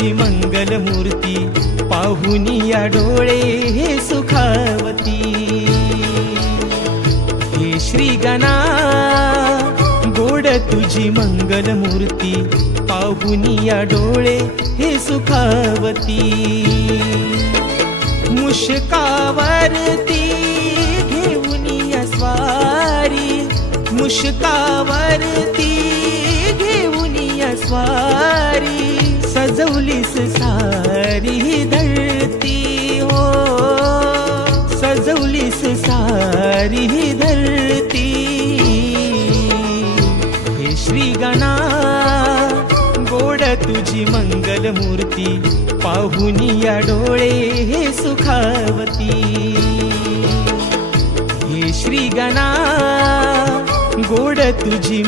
तुझी मंगल मूर्ती पाहुनी या डोळे हे सुखावती। हे श्री गणा गोड तुझी मंगल मूर्ती पाहुनी या डोळे हे सुखावती। मुशकावरती घेऊन या स्वारी, मुशकावरती घेऊन या स्वारी, सजवलीस सारी धरती हो, सजवलीस सारी धरती। हे श्री गणा गोड तुझी मंगल मूर्ती पाहुनी या डोळे हे सुखावती। हे श्री गणा गोड तुझी